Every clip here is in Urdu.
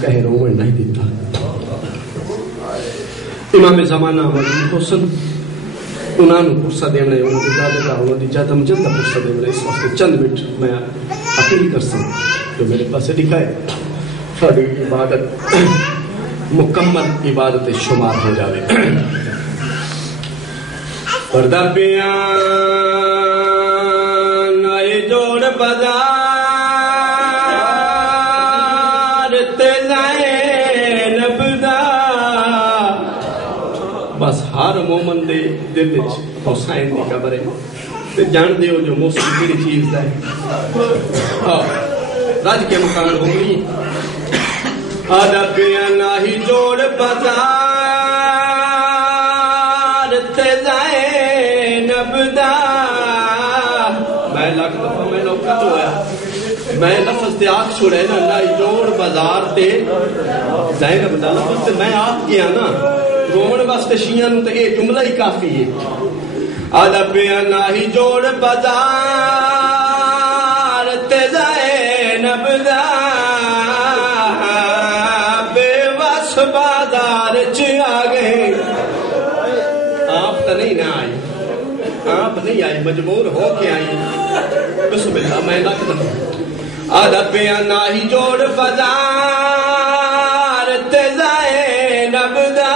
کہے رومن نہیں دیتا. امام زمانہ ولی حسن انہوں نے پرسہ دینا ہے، انہوں نے دادگاہ انہوں نے جادم جلدہ پرسہ دینا ہے. اس وقت چند منٹ میں اپیل کر سکوں جو میرے پاس لکھا ہے ساری عبادت مکمل عبادت شمار ہو جاوے. پردہ پیان آئے جوڑ بازار بس ہر مومن دے دل وچ حسین دی قبر ہے تے جان دیو جو موسیقی دی چیز ہے راج کے مکان ہو گئی. آدھا پیا ناہی جوڑ بازار تے زینب دا. میں لاکھ دفعہ میں لوگ کہتا ہوا میں لفظ تے آنکھ چھوڑے نا ناہی جوڑ بازار تے زینب دا لفظ تے میں آپ کیا نا رومن واسطے شیعہ نو تے یہ جملہ ہی کافی ہے. آدھا پیا ناہی جوڑ بازار تے زینب دا بے وس بازار چ آ گئے. آپ تو نہیں نہ آئی، آپ نہیں آئی، مجبور ہو کے آئی. بسم اللہ میں لکھ دوں. آدھا پیا ناہی جوڑ بازار تے زینب دا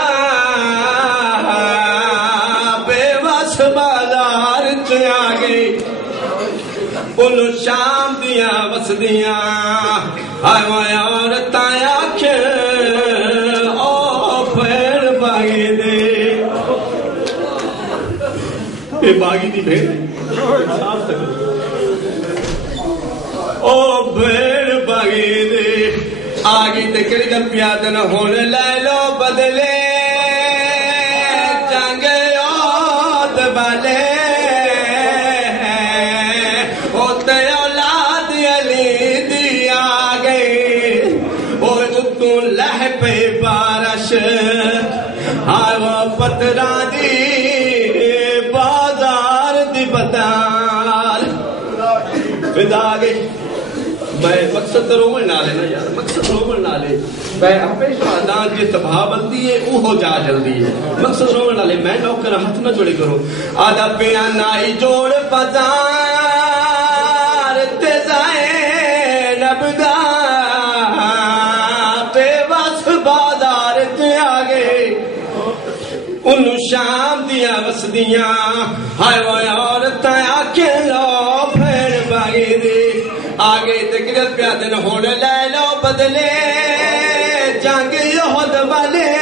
انہوں شام دیاں وسدیاں آئے عورتاں آکھیں او پھر باغی دے. اے باغی دی بھیڑ او بھیڑ باغی دے آگی تے کڑی گل پیادن ہون لے لو بدلے جنگ یاد والے پتران دی بازار دی بدال فدا گئی. میں مقصد رومن نہ لے نا یار، مقصد رومن نہ لے. میں ہمیشہ دان جی تباہ بلدی ہے وہ ہو جا جلدی ہے. مقصد رومن نہ لے. میں نوکر ہاتھ نہ جوڑے کرو. آدھا پیا نائی جوڑ بازار تے زینب دا بے وس بازار تے آ گئے. انہوں شام دیا وسدیاں ہائے وائے عورتاں آکھیں لو پھر باغی دے. آگے تکرر پیادن ہون لے لو بدلے جنگ یہود والے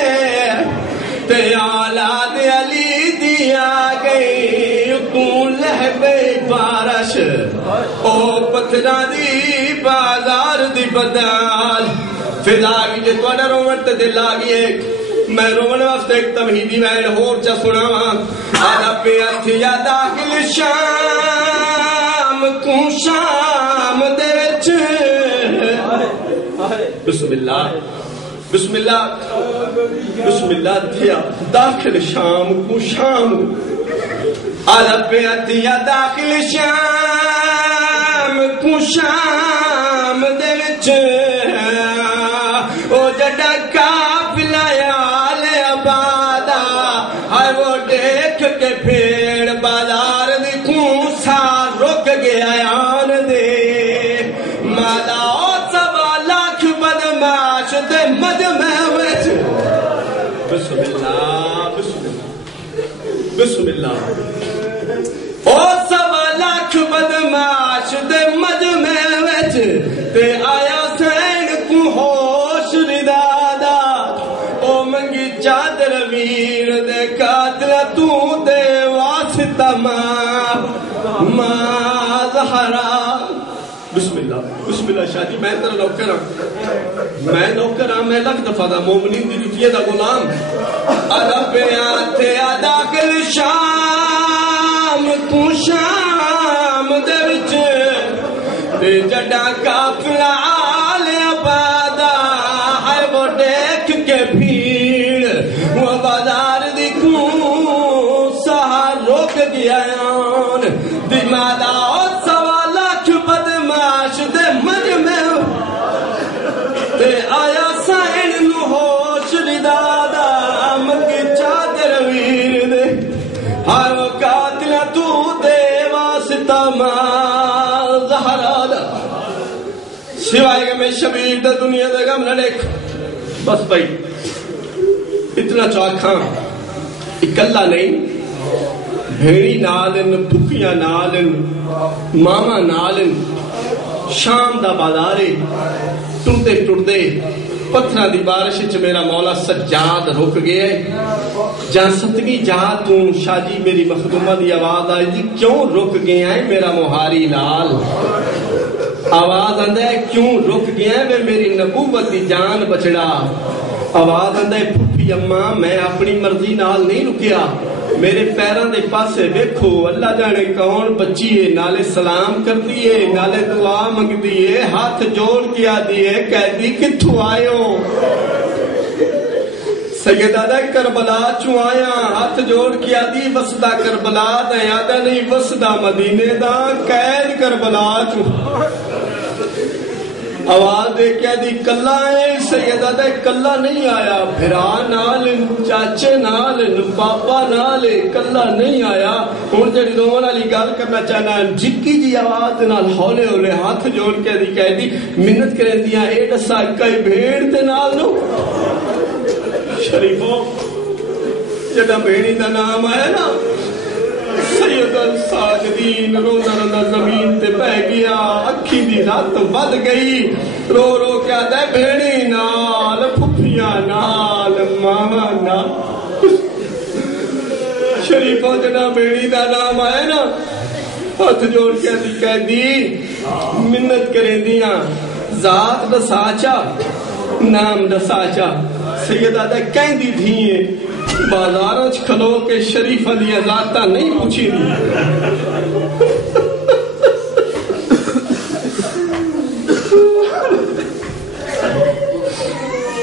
تے اولاد علی دیا گئی. کون لہبے بارش او پتھراں دی بازار دی بدال. فدا کی جے تواڈا رومن تے دل آ گئی ہے. میں رومن واسطے ایک تمہیدی ویل ہور چا سناواں. آدھا پیا تھیا داخل شام کو شام دے وچ. بسم اللہ بسم اللہ بسم اللہ تھیا داخل شام کو شام. آدھا پیا تھیا داخل شام کو شام دے وچ او جڑا قافلہ وہ دیکھ کے پھیڑ بازار دی خون سا رک گیا آن دے. مالا سوا لاکھ بدماش دے مجمع وچ. بسم اللہ بسم اللہ بسم اللہ. او سوا لاکھ بدماش دے مجمع وچ تے آیا سین کو ہوش ردادا. او منگی چادر ویر دے قاتل تو دے واسطہ ما زہرا. بسم اللہ شادی میں تیرا نوکر ہاں، میں نوکر ہاں. میں لکھ دفعہ دا مومنین دی جتیہ دا غلام. عرب آتے داخل شام تو شام دے وچ تے جڈا قافلہ آل آبادا ہے وہ دیکھ کے بھیڑ وہ بازار دی خون سہا روک گیا آن دی مالا سوا لاکھ بدماش دے مجمع تے آیا سا پیر دا دنیا دا غم نہ دیکھ بس بھائی اتنا چاکھاں اکلا نہیں بھیڑی نالن پھپیاں نالن ماما نالن شام دا بازارے ٹردے ٹردے پتھرا دی بارش چ میرا مولا سجاد رک گیا جہاں ستویں جہاں تو شاہ جی میری مخدومہ دی آواز آئی جی کیوں رک گیا ہے میرا مہاری لال آواز آندہ ہے کیوں رک گیا ہے میری نبوت دی جان بچڑا آواز آندہ ہے پھپھی اماں میں اپنی مرضی نال نہیں رکیا میرے پیران دے پاسے دیکھو اللہ جانے کون بچی ہے نالے سلام کر دیئے نالے دعا منگ دیئے ہاتھ جوڑ کیا دیئے کہہ دی کتھو آئے ہو سیدہ دے کربلا چوں آیا ہاتھ جوڑ کیا دی وسدہ کربلا دا یادہ نہیں وسدہ مدینے دا قید کربلا چوں آواز دے کیا دی کلا ہے سیدہ دے کلا نہیں آیا بھرا نال چاچے نال پاپا نال کلا نہیں آیا ہن جڑی دوواں والی گل کرنا چاہنا جکی جی آواز نال ہولے ہولے ہاتھ جوڑ کے دی کہہ دی منت کریندیاں اے دسا کئی بھیڑ تے نال نو شریفو جڑا بھیڑی دا نام آیا نا سید الساجدین روزہ روزہ زمین تے پہ گیا اکھی دی رات ود گئی رو رو کیا دے بھیڑی نال پھپھیاں نال ماما نال شریفوں جنا بھیڑی دا نام آئے نا ہاتھ جوڑ کے دی کہہ دی منت کریں دیاں ذات دا ساچا نام دا ساچا سیدہ دے کہیں دی تھیں بازارچ کھلو کے شریف علی ذاتہ نہیں پوچھی دی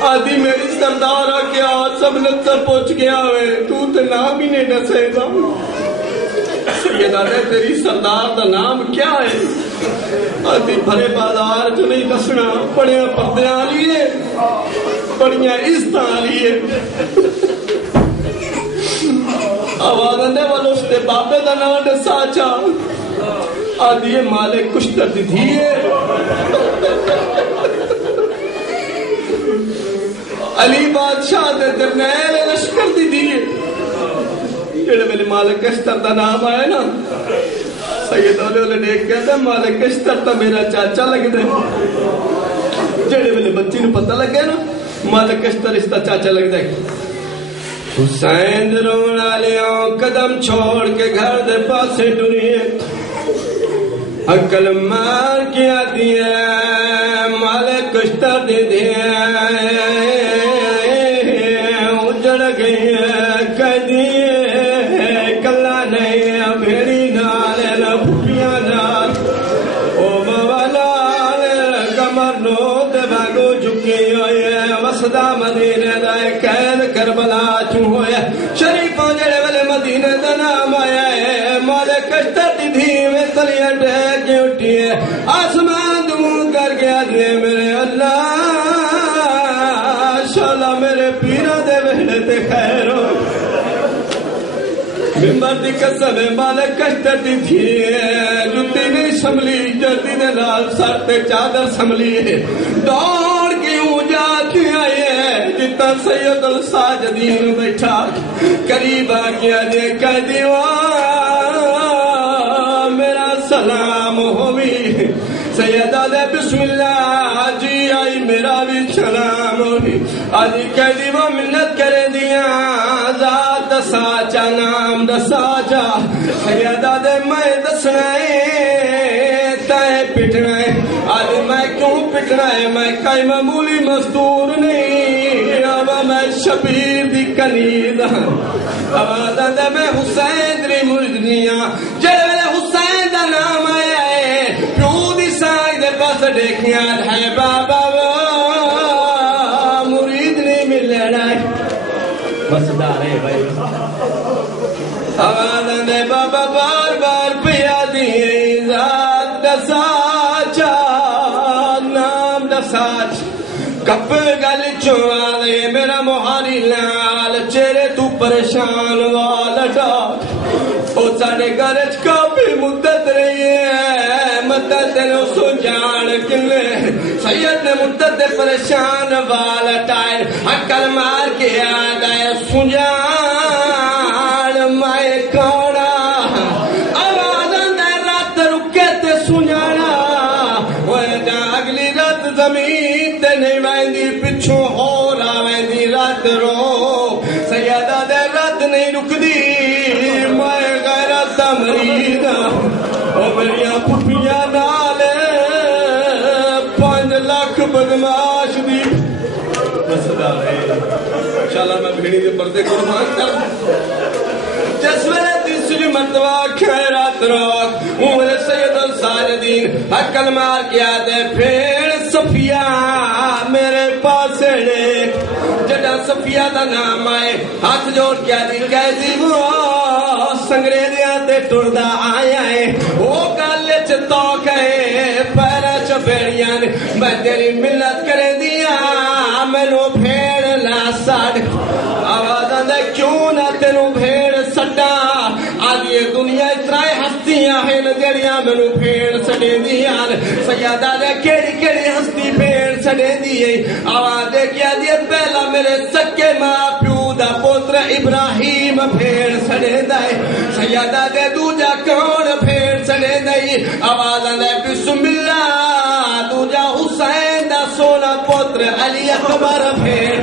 آدھی میری سردارہ کیا سب نظر پوچھ گیا ہوئے تو تے نام ہی نہیں ڈسے گا سیدہ دے تیری سردار دا نام کیا ہے آدھی بھرے بازار جو نہیں دسنا پڑیاں پردیاں لیے پڑیاں عزتاں لیے آواز اندے والو اس دے بابے دا نام دے ساچا آدھی یہ مالک کشتر دی دھیے علی بادشاہ دے درنیل لشکر دی دھیے جڑے میرے مالک کشتر دا نام آئے نا سید علی علیہ دیکھ کہتا ہے مالک کشتر تا میرا چاچا لگ دے جڑے میرے بچی نے پتہ لگ گیا نا مالک کشتر اس تا چاچا لگ دے حسین رونا لیوں قدم چھوڑ کے گھر دے پاسے ٹریے عقل مار کیا دیے مالک کشتر دے دیے اجڑ گئی کہہ دیے کلا نہیں بھیڑی نال لپھیاں نال او بابا نال کمر نو تے بھاگو چکی ہوئی وسدا مدینے دا قید کربلا چوں ہویا شریفوں جڑے والے مدینے دا نام آیا ہے مالک کشتر دی دھی میں تلیاں ٹہک کے اٹھی ہے آسمان دوں کر گیا دے میرے اللہ شالا میرے پیرہ دے وحلے تے خیر ہو ممبر دی قسم مالک کشتر دی تھی جتی نہیں سملی جلدی دے لال سر تے چادر سملی ہے دوڑ کے جاتی آئی ہے جتا سید الساجدین بیٹھا قریب آ گیا دے کہہ دیوا میرا سلام ہوئی سیدہ دے بسم اللہ جی آئی میرا بھی سلام ہوئی آجی کہہ دیوا منت کرے دیا ذات ساچا نام دا ساچا سیدہ دے میں دسنا ہے تائے پٹنا ہے آج میں کیوں پٹنا ہے میں کئی معمولی مزدور نہیں اب میں شبیر دی کنید آواز دے میں حسین دی مردنیاں جلے حسین دا نام آیا ہے پیو دی سائے دے پاس دیکھیاں ہے بابا مرید نہیں ملنا ہے بس دارے بھائی آواز دے بابا بار بار پیا دیئے ذات دا ساچا نام دا ساچ کپ گل چوالے میرا مہاری لال چہرے تو پریشان والا ڈاک او ساڑے گرج کافی مدت رہی ہے تینوں سجان کلے سید نے مدت پریشان وال ٹائر عقل مار کے آدھائے سجان میں کونا آوازاں دے رات رکے تے سجانا وہ اگلی رات زمین تے نہیں ویندی پچھوں ہو رہا ویندی رات رو سیدہ دے رات نہیں رک دی میں غیرت مریدہ اور میریاں پھپیاں نالے 5 لاکھ بدماش دی انشاءاللہ میں بھیڑی دے پردے قربان کر جس ویلے تیسری مرتبہ خیرات روک عمر سید الساجدین حقل مار کیا دے پھیڑ صفیہ میرے پاس دیکھ جڑا صفیہ دا نام آئے ہاتھ جوڑ کیا دی کیسی وہ سنگریزیاں تے ٹردا آیا ہے وہ گالے چ توک ہے پیرا چ بیڑیاں میں تیری ملت کرے دیا مینو بھیڑ لا ساڑ آوازاں دے کیوں نہ تینو بھیڑ سٹا آدھی دنیا اترائے ہستیاں ہیں جڑیاں مینو بھیڑ سڑے دیاں سیادہ دے کیڑی کیڑی ہستی بھیڑ سڑے دیئے آواز دے کیا دیئے پہلا میرے سکے ماں پیو دا پوتر ابراہیم بھیڑ سڑے دائے سیادہ دے دوجا کون بھیڑ سڑے دائی آواز دے بسم اللہ دوجا حسین دا سونا پوتر علی اکبر بھیڑ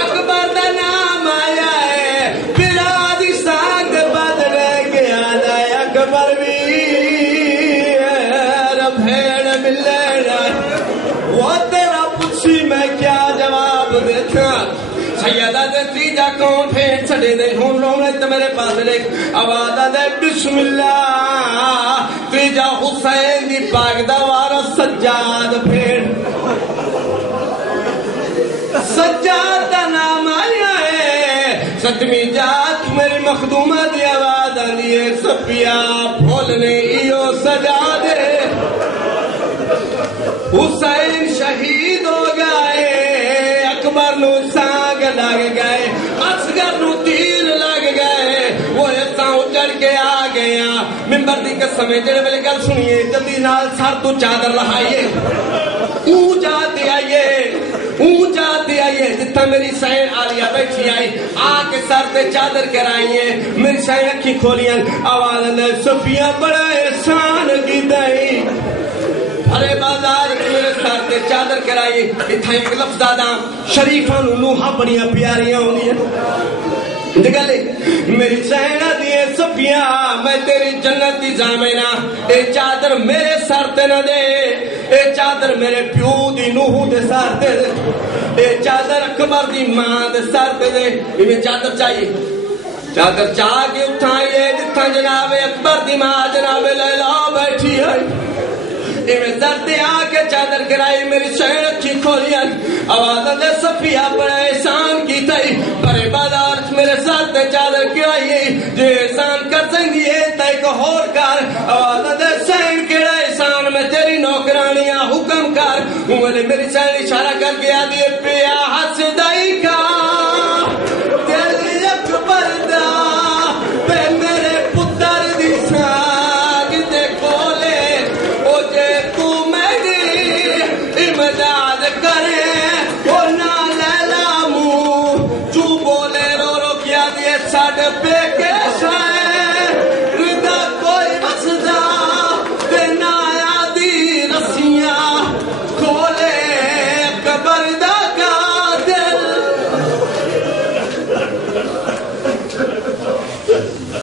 اکبر دا نام آیا ہے بلاد سانگ بدلے گیا دائے اکبر بھی بھیڑ ملے دائے وہ تیرا پوچھی میں کیا جواب دیتا سیدہ دے تیجا کون پھیڑ چھڑے دے ہون رونے تے میرے پاس دیکھ آوازہ دے بسم اللہ تیجا حسین دی پاک دوارا سجاد پھیڑ سجاد دا نام آیا ہے ستمی جات میری مخدومہ دی آوازہ دیئے سپیا پھولنے ایو سجادے حسین شہید ہو گئے اکبر نو سانگ لگ گئے اصغر نو تیر لگ گئے وہ ایسا اچڑ کے آ گیا ممبر دی قسم جڑے ویلے گل سنیے جلدی نال سر تو چادر لہائیے اون جاتے آئیے جتنا میری سین آلیہ بیٹھی آئی آ کے سر تے چادر کرائیے میری سین اکھی کھولیاں آواز نے صفیہ بڑا احسان کی دائی ارے بازار میرے سر تے چادر کرائی اتھا ایک لفظ دادا شریفاں نوحہ بڑیاں پیاریاں ہونی ہیں گلے میری سہنا دیئے صفیہ میں تیری جنت دی زامنہ اے چادر میرے سر تے نہ دے اے چادر میرے پیو دی نوح دے سر تے دے اے چادر اکبر دی ماں دے سر تے دے یہ چادر چاہیے چادر چاہ کے اٹھائیے جتھا جناب اکبر دی ماں جناب لیلا بیٹھی ہے میں درد آ کے چادر کرائی میری شہر اچھی کھولیاں آواز دے صفیہ بڑا احسان کی تھی بڑے بازار میرے ساتھ چادر کرائی جو احسان کر سنگی ہے تے کو ہور کر آواز دے سین کیڑا احسان میں تیری نوکرانیاں حکم کر میری شہر اشارہ کر کے آدھی پیا